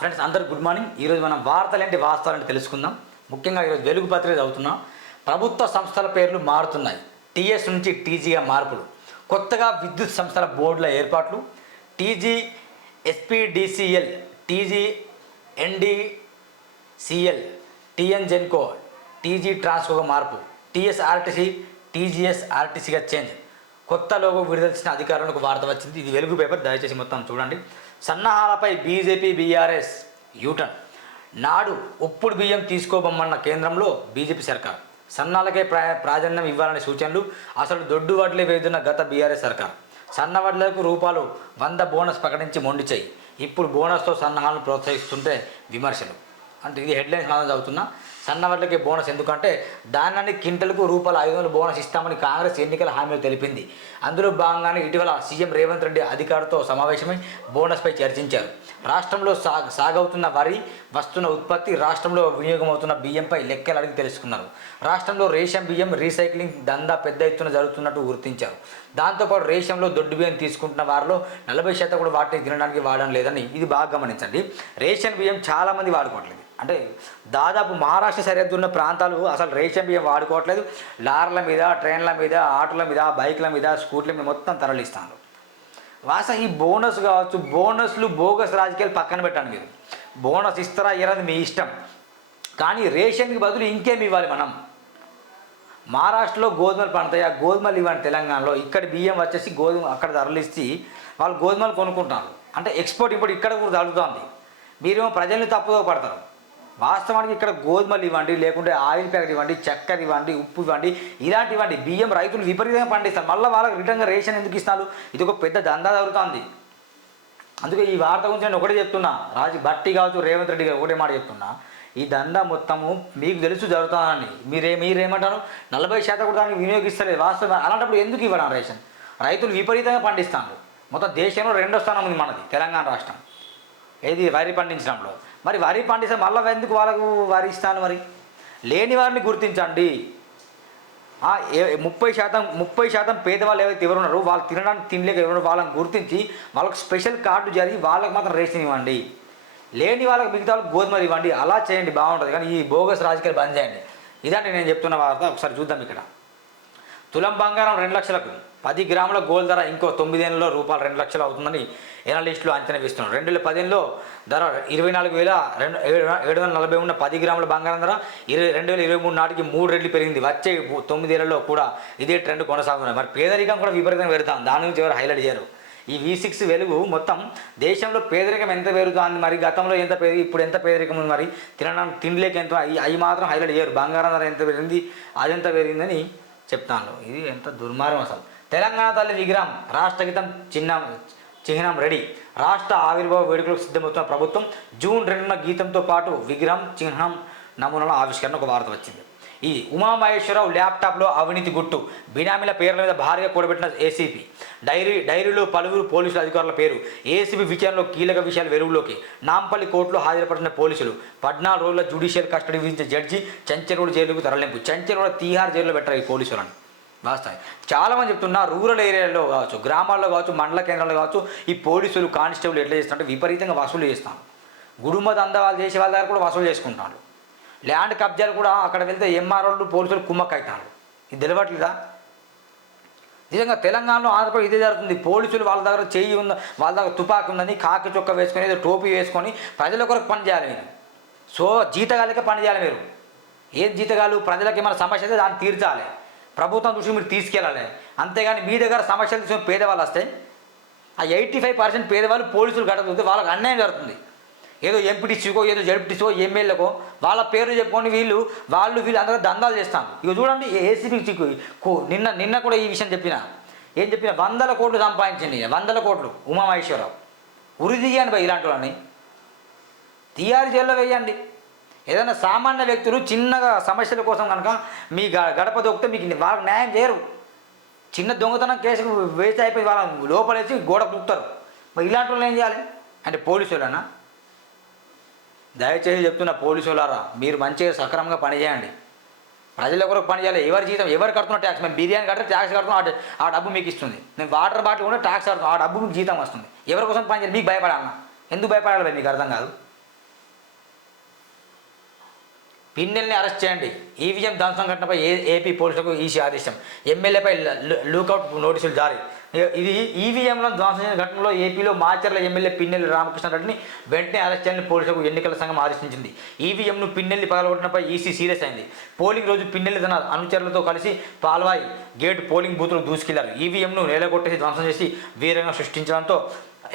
Friends అందరు good morning. ఈరోజు మనం వార్తలేంటి వాస్తవాలేంటి తెలుసుకుందాం. ముఖ్యంగా ఈరోజు వెలుగు పత్రిక చదువుతున్నాం. ప్రభుత్వ సంస్థల పేర్లు మారుతున్నాయి. టీఎస్ నుంచి టీజీగా మార్పులు, కొత్తగా విద్యుత్ సంస్థల బోర్డుల ఏర్పాట్లు, TG SPDCL, TG NDCL, TN Genco, TG ట్రాన్స్కోగా మార్పు, టీఎస్ఆర్టీసీ టీజీఎస్ఆర్టీసీగా చేంజ్, కొత్త లోగో విడుదల చేసిన అధికారులకు వార్త వచ్చింది. ఇది వెలుగు పేపర్, దయచేసి మొత్తం చూడండి. సన్నాహాలపై బీజేపీ బీఆర్ఎస్ యూటర్న్. నాడు ఉప్పుడు బియ్యం తీసుకోబొమ్మన్న కేంద్రంలో బీజేపీ సర్కార్. సన్నాలకే ప్రాధాన్యం ఇవ్వాలనే సూచనలు. అసలు దొడ్డు వడ్లే వేదున్న గత బీఆర్ఎస్ సర్కార్. సన్న వడ్లకు ₹100 బోనస్ ప్రకటించి మొండి చేయి. ఇప్పుడు బోనస్తో సన్నాహాలను ప్రోత్సహిస్తుంటే విమర్శలు. అంటే ఇది హెడ్లైన్స్ మాత్రం చదువుతున్నా. సన్న వడ్లకి బోనస్ ఎందుకంటే దాన్ని క్వింటల్కు ₹500 బోనస్ ఇస్తామని కాంగ్రెస్ ఎన్నికల హామీలు తెలిపింది. అందులో భాగంగానే ఇటీవల సీఎం రేవంత్ రెడ్డి అధికారులతో సమావేశమై బోనస్పై చర్చించారు. రాష్ట్రంలో సాగవుతున్న వరి వస్తున్న ఉత్పత్తి, రాష్ట్రంలో వినియోగం అవుతున్న బియ్యంపై లెక్కలు అడిగి తెలుసుకున్నారు. రాష్ట్రంలో రేషన్ బియ్యం రీసైక్లింగ్ దందా పెద్ద ఎత్తున జరుగుతున్నట్టు గుర్తించారు. దాంతోపాటు రేషన్లో దొడ్డు బియ్యం తీసుకుంటున్న వారిలో 40% కూడా వాటిని తినడానికి వాడడం లేదని ఇది బాగా గమనించండి. రేషన్ బియ్యం చాలామంది వాడుకోవట్లేదు. అంటే దాదాపు మహారాష్ట్ర సరిహద్దు ఉన్న ప్రాంతాలు అసలు రేషన్ బియ్యం వాడుకోవట్లేదు. లారీల మీద, ట్రైన్ల మీద, ఆటోల మీద, బైక్ల మీద, స్కూట్ల మీద మొత్తం తరలిస్తాను. వాస్తవం ఈ బోనస్ కావచ్చు, బోనస్లు బోగస్ రాజకీయాలు పక్కన పెట్టండి. మీరు బోనస్ ఇస్తారా ఇవ్వరది మీ ఇష్టం, కానీ రేషన్కి బదులు ఇంకేమి ఇవ్వాలి మనం. మహారాష్ట్రలో గోధుమలు పండుతాయి, ఆ గోధుమలు ఇవ్వండి తెలంగాణలో. ఇక్కడ బియ్యం వచ్చేసి గోధుమ అక్కడ తరలిస్తే వాళ్ళు గోధుమలు కొనుక్కుంటారు. అంటే ఎక్స్పోర్ట్ ఇంపోర్ట్ ఇక్కడ కూడా జరుగుతుంది. మీరేమో ప్రజల్ని తప్పుదో పడతారు. వాస్తవానికి ఇక్కడ గోధుమలు ఇవ్వండి, లేకుంటే ఆయిల్ ప్యాకెట్ ఇవ్వండి, చక్కెర ఇవ్వండి, ఉప్పు ఇవ్వండి, ఇలాంటి ఇవ్వండి. బియ్యం రైతులు విపరీతంగా పండిస్తారు. మళ్ళీ వాళ్ళకి రిటర్న్గా రేషన్ ఎందుకు ఇస్తారు? ఇది ఒక పెద్ద దందా జరుగుతుంది. అందుకే ఈ వార్త గురించి నేను ఒకటే చెప్తున్నా. బట్టి కావచ్చు, రేవంత్ రెడ్డి గారు ఒకటే మాట చెప్తున్నా. ఈ దందా మొత్తము మీకు తెలుసు జరుగుతుందని. మీరేమంటారు? 40% కూడా దానికి వినియోగిస్తలేదు. వాస్తవం అలాంటప్పుడు ఎందుకు ఇవ్వడం రేషన్? రైతులు విపరీతంగా పండిస్తాను. మొత్తం దేశంలో 2వ స్థానం ఉంది మనది తెలంగాణ రాష్ట్రం. ఏది వరి పండించడంలో. మరి వరి పండిస్తే మళ్ళీ ఎందుకు వాళ్ళకు వరి ఇస్తాను? మరి లేని వారిని గుర్తించండి. 30% పేదవాళ్ళు ఏవైతే ఎవరున్నారో వాళ్ళు తినడానికి తినలేక ఎవరు వాళ్ళని గుర్తించి వాళ్ళకి స్పెషల్ కార్డు జరిగి వాళ్ళకి మాత్రం రేషన్ ఇవ్వండి. లేని వాళ్ళకి మిగతా వాళ్ళకి గోధుమలు ఇవ్వండి. అలా చేయండి, బాగుంటుంది. కానీ ఈ బోగస్ రాజకీయాలు బంద్ చేయండి. ఇదంటే నేను చెప్తున్న వార్త. ఒకసారి చూద్దాం. ఇక్కడ తులం బంగారం 2 లక్షలకు, 10 గ్రాముల గోల్డ్ ధర ఇంకో 9 ఏళ్ళలో ₹2 లక్షలు అవుతుందని ఎనలిస్టులు అంచనా వేస్తున్నారు. 2015లో ధర 24,740 ఉన్న 10 గ్రాముల బంగారం ధర 2023 నాటికి 3 రెట్లు పెరిగింది. వచ్చే 9 ఏళ్లలో కూడా ఇదే ట్రెండ్ కొనసాగుతుంది. మరి పేదరికం కూడా విపరీతంగా పెరుగుతాం. దాని నుంచి ఎవరు హైలైట్ చేయరు. ఈ V6 వెలుగు మొత్తం దేశంలో పేదరికం ఎంత పెరుగుతుంది, మరి గతంలో ఎంత ఇప్పుడు ఎంత పేదరికం ఉంది, మరి తినడానికి తిండిలేక ఎంత, అవి మాత్రం హైలైట్ చేయరు. బంగారం ధర ఎంత పెరిగింది, అదెంత పెరిగిందని చెప్తాను. ఇది ఎంత దుర్మార్గం అసలు. తెలంగాణ తల్లి విగ్రహం రాష్ట్ర గీతం చిహ్నం రెడీ. రాష్ట్ర ఆవిర్భావ వేడుకలకు సిద్ధమవుతున్న ప్రభుత్వం. జూన్ 2న గీతంతో పాటు విగ్రహం చిహ్నం నమూనాల ఆవిష్కరణ ఒక వార్త వచ్చింది. ఈ ఉమామహేశ్వరరావు ల్యాప్టాప్లో అవినీతి గుట్టు. బినామీల పేర్ల మీద భారీగా కూడబెట్టిన ఏసీపీ. డైరీలో పలువురు పోలీసుల అధికారుల పేరు. ఏసీబీ విచారణలో కీలక విషయాలు వెలుగులోకి. నాంపల్లి కోర్టులో హాజరుపడిన పోలీసులు. 14 రోజుల జ్యుడిషియల్ కస్టడీ విధించిన జడ్జి చెంచల్గూడ జైలుకు తరలింపు. చెంచల్గూడ తీహార్ జైల్లో పెట్టారు ఈ పోలీసులను. వాస్తవం చాలామంది చెప్తున్నా, రూరల్ ఏరియాలో కావచ్చు, గ్రామాల్లో కావచ్చు, మండల కేంద్రాల్లో కావచ్చు, ఈ పోలీసులు కానిస్టేబుల్ ఎట్లా చేస్తారంటే విపరీతంగా వసూలు చేస్తాను. గుడుంబ దందాలు చేసే వాళ్ళ దగ్గర కూడా వసూలు చేసుకుంటాను. ల్యాండ్ కబ్జాలు కూడా అక్కడ వెళ్తే ఎంఆర్ఓలు పోలీసులు కుమ్మక్క అవుతారు. ఇది తెలియట్లేదా? నిజంగా తెలంగాణలో ఆంధ్రప్రదేశ్ ఇదే జరుగుతుంది. పోలీసులు వాళ్ళ దగ్గర చెయ్యి ఉన్న, వాళ్ళ దగ్గర తుపాకి ఉందని కాకి చొక్క వేసుకొని, ఏదో టోపీ వేసుకొని ప్రజల కొరకు పని చేయాలి మీరు. సో జీతగాలకే పని చేయాలి మీరు. ఏం జీతగాలు? ప్రజలకు ఏమైనా సమస్య అయితే దాన్ని తీర్చాలి, ప్రభుత్వం దృష్టికి మీరు తీసుకెళ్ళాలి. అంతేగాని మీ దగ్గర సమస్యలు తీసుకుని పేదవాళ్ళు వస్తే ఆ 85% పేదవాళ్ళు పోలీసులు గడపడితే వాళ్ళకి అన్యాయం జరుగుతుంది. ఏదో ఎంపీటీసీకో, ఏదో జడ్పీటీసీకో, ఎమ్మెల్యేకో వాళ్ళ పేర్లు చెప్పుకొని వీళ్ళు అందరూ దందాలు చేస్తాను. ఇక చూడండి, ఏసీబీ నిన్న కూడా ఈ విషయం చెప్పిన. ఏం చెప్పిన? 100 కోట్లు సంపాదించండి. 100 కోట్లు ఉమామహేశ్వరరావు. ఉరి తీయండి భయ్, ఇలాంటి వాళ్ళని తీయాలి, జైల్లో వేయండి. ఏదైనా సామాన్య వ్యక్తులు చిన్నగా సమస్యల కోసం కనుక మీ గడప దొక్కితే మీకు వాళ్ళకి న్యాయం చేయరు. చిన్న దొంగతనం కేసుకు వేసి అయిపోయి వాళ్ళని లోపలేసి గోడకు దుక్కుతారు. మరి ఇలాంటి వాళ్ళు ఏం చేయాలి? అంటే పోలీసులన్నా? దయచేసి చెప్తున్న పోలీసులారా, మీరు మంచిగా సక్రమంగా పనిచేయండి. ప్రజల కొరకు పని చేయాలి. ఎవరి జీతం ఎవరు కడుతున్న ట్యాక్స్? మేము బిర్యానీ కడితే ట్యాక్స్ కడుతున్నాం, ఆ డబ్బు మీకు ఇస్తుంది. మేము వాటర్ బాటిల్ కూడా ట్యాక్స్ కడుతున్నాం, ఆ డబ్బు మీకు జీతం వస్తుంది. ఎవరి కోసం పని చేయాలి? మీకు భయపడాలన్నా? ఎందుకు భయపడాలి? మీకు అర్థం కాదు. పిన్నెల్ని అరెస్ట్ చేయండి. ఈవీఎం ధ్వంసం ఘటనపై ఏపీ పోలీసులకు ఈసీ ఆదేశం. ఎమ్మెల్యేపై లూకౌట్ నోటీసులు జారీ. ఇది ఈవీఎంలను ధ్వంసం చేసిన ఘటనలో ఏపీలో మాచర్ల ఎమ్మెల్యే పిన్నెల్లి రామకృష్ణారెడ్డిని వెంటనే అరెస్ట్ చేయాలని పోలీసులకు ఎన్నికల సంఘం ఆదేశించింది. ఈవీఎంను పిన్నెల్లి పగలగొట్టడంపై ఈసీ సీరియస్ అయింది. పోలింగ్ రోజు పిన్నెల్లి తన అనుచరులతో కలిసి పాల్వాయి గేట్ పోలింగ్ బూత్లకు దూసుకెళ్లారు. ఈవీఎంను నేలగొట్టేసి ధ్వంసం చేసి వీరంగం సృష్టించడంతో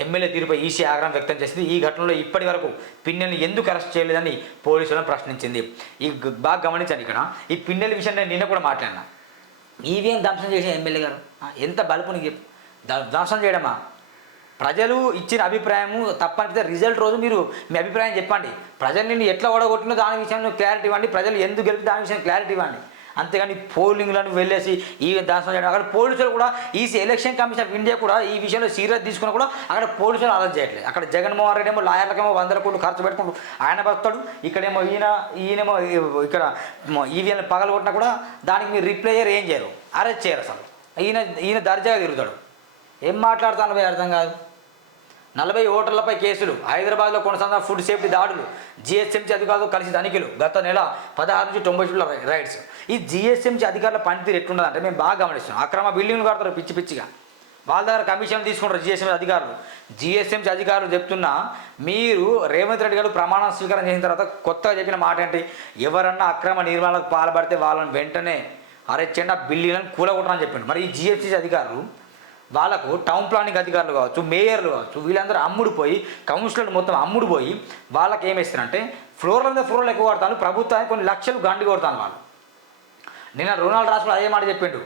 ఎమ్మెల్యే తీరుపై ఈసీ ఆగ్రహం వ్యక్తం చేసింది. ఈ ఘటనలో ఇప్పటి వరకు పిన్నెల్ని ఎందుకు అరెస్ట్ చేయలేదని పోలీసులను ప్రశ్నించింది. ఈ బాగా గమనించాను ఇక్కడ ఈ పిన్నెల్లి విషయం నేను నిన్న కూడా మాట్లాడినా. ఈవీఎం ధ్వంసం చేసిన ఎమ్మెల్యే గారు ఎంత బలుపుని చెప్పు ధ్వంసం చేయడమా? ప్రజలు ఇచ్చిన అభిప్రాయము తప్పనిపితే రిజల్ట్ రోజు మీరు మీ అభిప్రాయం చెప్పండి. ప్రజలు నిన్ను ఎట్లా ఓడగొట్టినో దాని విషయంలో క్లారిటీ ఇవ్వండి. ప్రజలు ఎందుకు గెలిపి దాని విషయం క్లారిటీ ఇవ్వండి. అంతేగాని పోలింగ్లను వెళ్ళేసి ఈ ధ్వంసం చేయడం. అక్కడ పోలీసులు కూడా EC election commission of India కూడా ఈ విషయంలో సీరియస్ తీసుకుని కూడా అక్కడ పోలీసులు అరెస్ట్ చేయట్లేదు. అక్కడ జగన్మోహన్ రెడ్డి ఏమో లాయర్లకేమో 100 కోట్లు ఖర్చు పెట్టుకుంటూ ఆయన బస్తాడు. ఇక్కడేమో ఈయనేమో ఇక్కడ ఈవీఎంలు పగలగొట్టినా కూడా దానికి మీరు రిప్లై చేయరు, ఏం చేయరు, అరెస్ట్ చేయరు. అసలు ఈయన దర్జాగా తిరుగుతాడు. ఏం మాట్లాడతాను పోయి అర్థం కాదు. 40 ఓటర్లపై కేసులు. హైదరాబాద్లో కొనసాగుతున్న ఫుడ్ సేఫ్టీ దాడులు. జిహెచ్ఎంసీ అధికారులతో కలిసి తనిఖీలు. గత నెల 16 నుంచి 90 రైడ్స్. ఈ జిహెచ్ఎంసీ అధికారుల పనితీరు ఎట్లున్నదంటే మేము బాగా గమనిస్తున్నాం. అక్రమ బిల్డింగ్లు కడతారు పిచ్చి పిచ్చిగా. వాళ్ళ దగ్గర కమిషన్ తీసుకుంటారు జిహెచ్ఎంసీ అధికారులు. జిహెచ్ఎంసీ అధికారులు చెప్తున్నా మీరు రేవంత్ రెడ్డి గారు ప్రమాణం స్వీకారం చేసిన తర్వాత కొత్తగా చెప్పిన మాట ఏంటి? ఎవరన్నా అక్రమ నిర్మాణాలకు పాల్పడితే వాళ్ళని వెంటనే అరెస్ట్ చేయండి, ఆ బిల్డింగ్లను కూలగొట్టరని చెప్పిండు. మరి ఈ జిహెచ్ఎంసీ అధికారులు వాళ్ళకు టౌన్ ప్లానింగ్ అధికారులు కావచ్చు, మేయర్లు కావచ్చు, వీళ్ళందరూ అమ్ముడుపోయి కౌన్సిలర్లు మొత్తం అమ్ముడుపోయి వాళ్ళకి ఏమేస్తారంటే ఫ్లోర్ల మీద ఫ్లోర్లు ఎక్కువ కొడతాను, ప్రభుత్వానికి కొన్ని లక్షలు గండి కొడతాను వాళ్ళు. నిన్న రొనాల్డ్ రాష్ట్రంలో అదే మాట చెప్పిండు.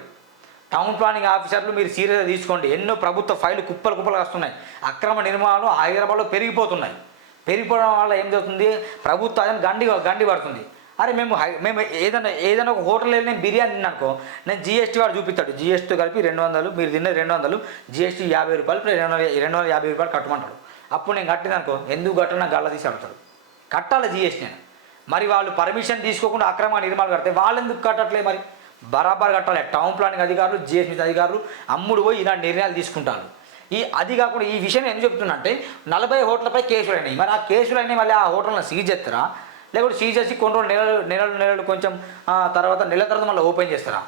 టౌన్ ప్లానింగ్ ఆఫీసర్లు మీరు సీరియస్గా తీసుకోండి. ఎన్నో ప్రభుత్వ ఫైలు కుప్పలు వస్తున్నాయి. అక్రమ నిర్మాణాలు హైదరాబాద్లో పెరిగిపోతున్నాయి. పెరిగిపోవడం వల్ల ఏం జరుగుతుంది? ప్రభుత్వాన్ని గండి పడుతుంది. అరే మేము ఏదైనా ఒక హోటల్ వెళ్ళి నేను బిర్యానీ తిన్నానుకో, నేను జిఎస్టీ వాడు చూపిస్తాడు. జిఎస్టీ కలిపి 200, మీరు తిన్నది 200, జిఎస్టీ 50 రూపాయలు, 250 రూపాయలు కట్టమంటాడు. అప్పుడు నేను కట్టిననుకో, ఎందుకు కట్టినా గళ్ళ తీసి అడుగుతాడు. కట్టాలి జిఎస్టీ నేను. మరి వాళ్ళు పర్మిషన్ తీసుకోకుండా అక్రమ నిర్మాణాలు కడితే వాళ్ళు ఎందుకు కట్టట్లేదు? మరి బరాబర్ కట్టాలి. టౌన్ ప్లానింగ్ అధికారులు, జిఎస్టీ అధికారులు అమ్ముడు పోయి ఇలాంటి నిర్ణయాలు తీసుకుంటారు. అది కాకుండా ఈ విషయం ఎందుకు చెప్తున్నా అంటే 40 హోటళ్లపై కేసులు అయినాయి. మరి ఆ కేసులు అయినాయి మళ్ళీ ఆ హోటల్ని సీజ్ చేస్తారా? లేకపోతే సీజ్ చేసి కొన్ని రోజులు నెలలు కొంచెం తర్వాత నెల తర్వాత మళ్ళీ ఓపెన్ చేస్తారా?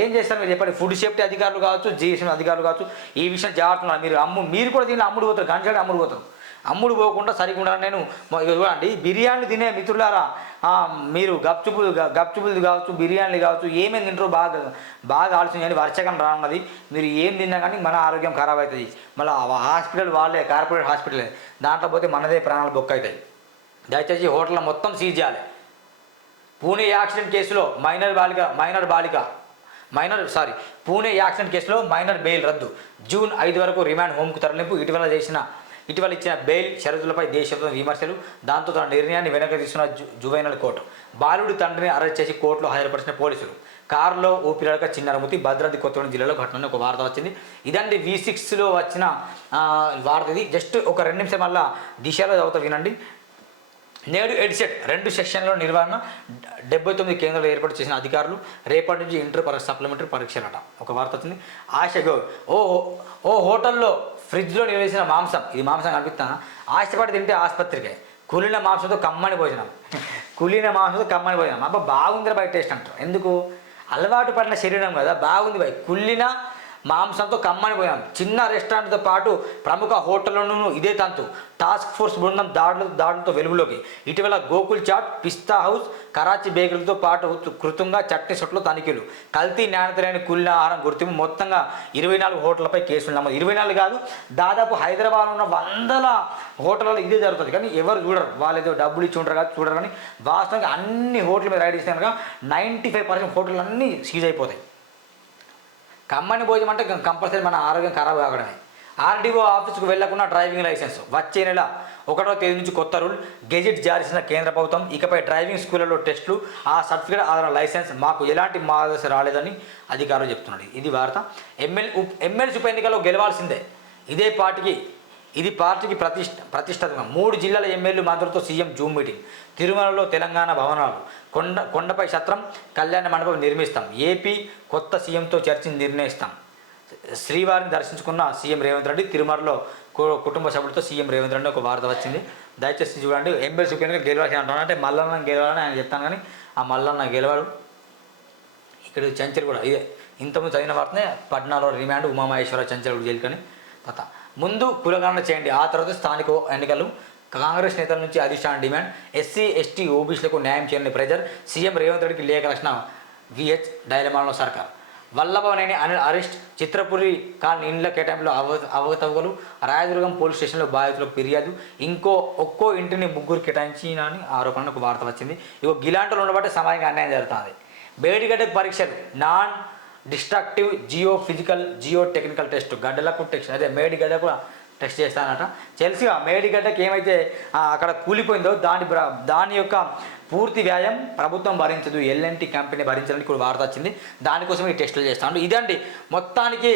ఏం చేస్తారు మీరు చెప్పండి? ఫుడ్ సేఫ్టీ అధికారులు కావచ్చు, జిఎస్టీ అధికారులు కావచ్చు, ఈ విషయం జాగ్రత్త. మీరు కూడా దీనిలో అమ్ముడు పోతారు, గంజాడి అమ్ముడు పోతారు. అమ్ముడు పోకుండా సరిగ్గా నేను చూడండి, బిర్యానీ తినే మిత్రులారా, మీరు గప్చుపులు కావచ్చు, బిర్యానీలు కావచ్చు, ఏమేమి తింటారో బాగా ఆలోచన చేయండి. వర్షాకాలం రానున్నది. మీరు ఏం తిన్నా కానీ మన ఆరోగ్యం ఖరాబ్ అవుతుంది. మళ్ళీ హాస్పిటల్ వాళ్ళే, కార్పొరేట్ హాస్పిటలే, దాంట్లో పోతే మనదే ప్రాణాలు బొక్క అవుతాయి. దయచేసి హోటల్ మొత్తం సీజ్ చేయాలి. పూణే యాక్సిడెంట్ కేసులో పూణే యాక్సిడెంట్ కేసులో మైనర్ బెయిల్ రద్దు. జూన్ 5 వరకు రిమాండ్ హోమ్కు తరలింపు. ఇటీవల ఇచ్చిన బెయిల్ షరతులపై దేశంలో విమర్శలు. దాంతో తన నిర్ణయాన్ని వెనక్కి తీసుకున్న జువైనల్ కోర్టు. బాలుడి తండ్రిని అరెస్ట్ చేసి కోర్టులో హాజరుపరిచిన పోలీసులు. కారులో ఊపిరాడక చిన్నారమూర్తి. భద్రాద్రి కొత్తగూడెం జిల్లాలో ఘటన ఒక వార్త వచ్చింది. ఇదండి V6లో వచ్చిన వార్త. ఇది జస్ట్ ఒక 2 నిమిషం వల్ల దిశలో చదువుతా వినండి. నేడు ఎడ్సెట్ 2 సెక్షన్ల నిర్వహణ 79 కేంద్రాలు ఏర్పాటు చేసిన అధికారులు. రేపటి నుంచి ఇంటర్ సప్లిమెంటరీ పరీక్షలట. ఒక వార్త వచ్చింది. ఆశగా ఓ హోటల్లో ఫ్రిడ్జ్లో నివేసిన మాంసం. ఇది మాంసం కనిపిస్తానా? ఆశపడి తింటే ఆసుపత్రికే. కులిన మాంసంతో కమ్మని భోజనం. అబ్బా బాగుందిరా బయట టేస్ట్ అంటారు. ఎందుకు? అలవాటు పడిన శరీరం కదా, బాగుంది బయట. కుళ్ళిన మాంసంతో కమ్మని పోయాం. చిన్న రెస్టారెంట్తో పాటు ప్రముఖ హోటళ్లను ఇదే తంతు. టాస్క్ ఫోర్స్ బృందం దాడులతో వెలుగులోకి. ఇటీవల గోకుల్ చాట్, పిస్తా హౌస్, కరాచీ బేకరీలతో పాటు కృతంగా చట్నీ సొట్లు తనిఖీలు. కల్తీ నాణ్యత లేని కుళ్ళిన ఆహారం గుర్తింపు. మొత్తంగా 24 హోటళ్లపై కేసులు నమోదు. 24 కాదు, దాదాపు హైదరాబాద్లో ఉన్న 100 హోటళ్ళలో ఇదే జరుగుతుంది. కానీ ఎవరు చూడరు. వాళ్ళు ఏదో డబ్బులు ఇచ్చి ఉంటారు కదా, చూడరు. కానీ వాస్తవంగా అన్ని హోటల్ మీద రైడ్ చేస్తే కనుక 95% హోటళ్ళు అన్నీ సీజ్ అయిపోతాయి. కమ్మని భోజనం అంటే కంపల్సరీ మన ఆరోగ్యం ఖరాబ్ కావడమే. ఆర్డీఓ ఆఫీసుకు వెళ్లకుండా డ్రైవింగ్ లైసెన్స్. వచ్చే నెల 1వ తేదీ నుంచి కొత్త రూల్. గెజెట్ జారీ చేసిన కేంద్ర ప్రభుత్వం. ఇకపై డ్రైవింగ్ స్కూళ్లలో టెస్టులు, ఆ సర్టిఫికేట్ ఆధార లైసెన్స్. మాకు ఎలాంటి మార్గదర్శనం రాలేదని అధికారులు చెప్తున్నాడు. ఇది వార్త. ఎమ్మెల్సీ ఉప ఎన్నికల్లో గెలవాల్సిందే. ఇది పార్టీకి ప్రతిష్టాత్మకం. 3 జిల్లాల ఎమ్మెల్యే మంత్రులతో సీఎం జూమ్ మీటింగ్. తిరుమలలో తెలంగాణ భవనాలు. కొండపై సత్రం, కళ్యాణ మండపం నిర్మిస్తాం. ఏపీ కొత్త సీఎంతో చర్చించి నిర్ణయిస్తాం. శ్రీవారిని దర్శించుకున్న సీఎం రేవంత్ రెడ్డి. తిరుమలలో కుటుంబ సభ్యులతో సీఎం రేవంత్ రెడ్డి ఒక వార్త వచ్చింది. దయచేసి చూడండి. ఎమ్మెల్సీ ఉప గెలవాల్సి అంటున్నాను అంటే మల్లన్న గెలవాలని ఆయన చెప్తాను, కానీ ఆ మల్లన్న గెలవాడు. ఇక్కడ చెంచల్ కూడా ఇదే ఇంతకుముందు చదివిన వార్తనే, పట్నాలో రిమాండ్ ఉమామహేశ్వర చెంచల్ జైలుకని కథ. ముందు కులగణన చేయండి, ఆ తర్వాత స్థానిక ఎన్నికలు. కాంగ్రెస్ నేతల నుంచి అధిష్టాన డిమాండ్. ఎస్సీ ఎస్టీ ఓబీసీలకు న్యాయం చేయాలని ప్రెజర్. సీఎం రేవంత్ రెడ్డికి లేఖ రచన. విహెచ్ డైలమాలో సర్కార్. వల్లభనేని అనిల్ అరెస్ట్. చిత్రపురి కాలనీ ఇండ్ల కేటాయింపులో అవకతవకలు. రాయదుర్గం పోలీస్ స్టేషన్లో బాధితులకు ఫిర్యాదు. ఒక్కో ఇంటిని ముగ్గురు కేటాయించినని ఆరోపణలు ఒక వార్త వచ్చింది. గిలాంటిలో ఉండబట్టే సమాజంగా అన్యాయం జరుగుతుంది. మేడిగడ్డకు పరీక్షలు. Non destructive geo physical geo technical test. గడ్డలకు టెస్ట్, అదే మేడిగడ్డకు టెస్ట్ చేస్తానట. చెల్సిగా మేడిగడ్డకి ఏమైతే అక్కడ కూలిపోయిందో దాని యొక్క పూర్తి వ్యాయం ప్రభుత్వం భరించదు, ఎల్ఎన్టీ కంపెనీ భరించాలని కూడా వార్త వచ్చింది. దానికోసం ఈ టెస్టులు చేస్తాను. ఇదండి మొత్తానికి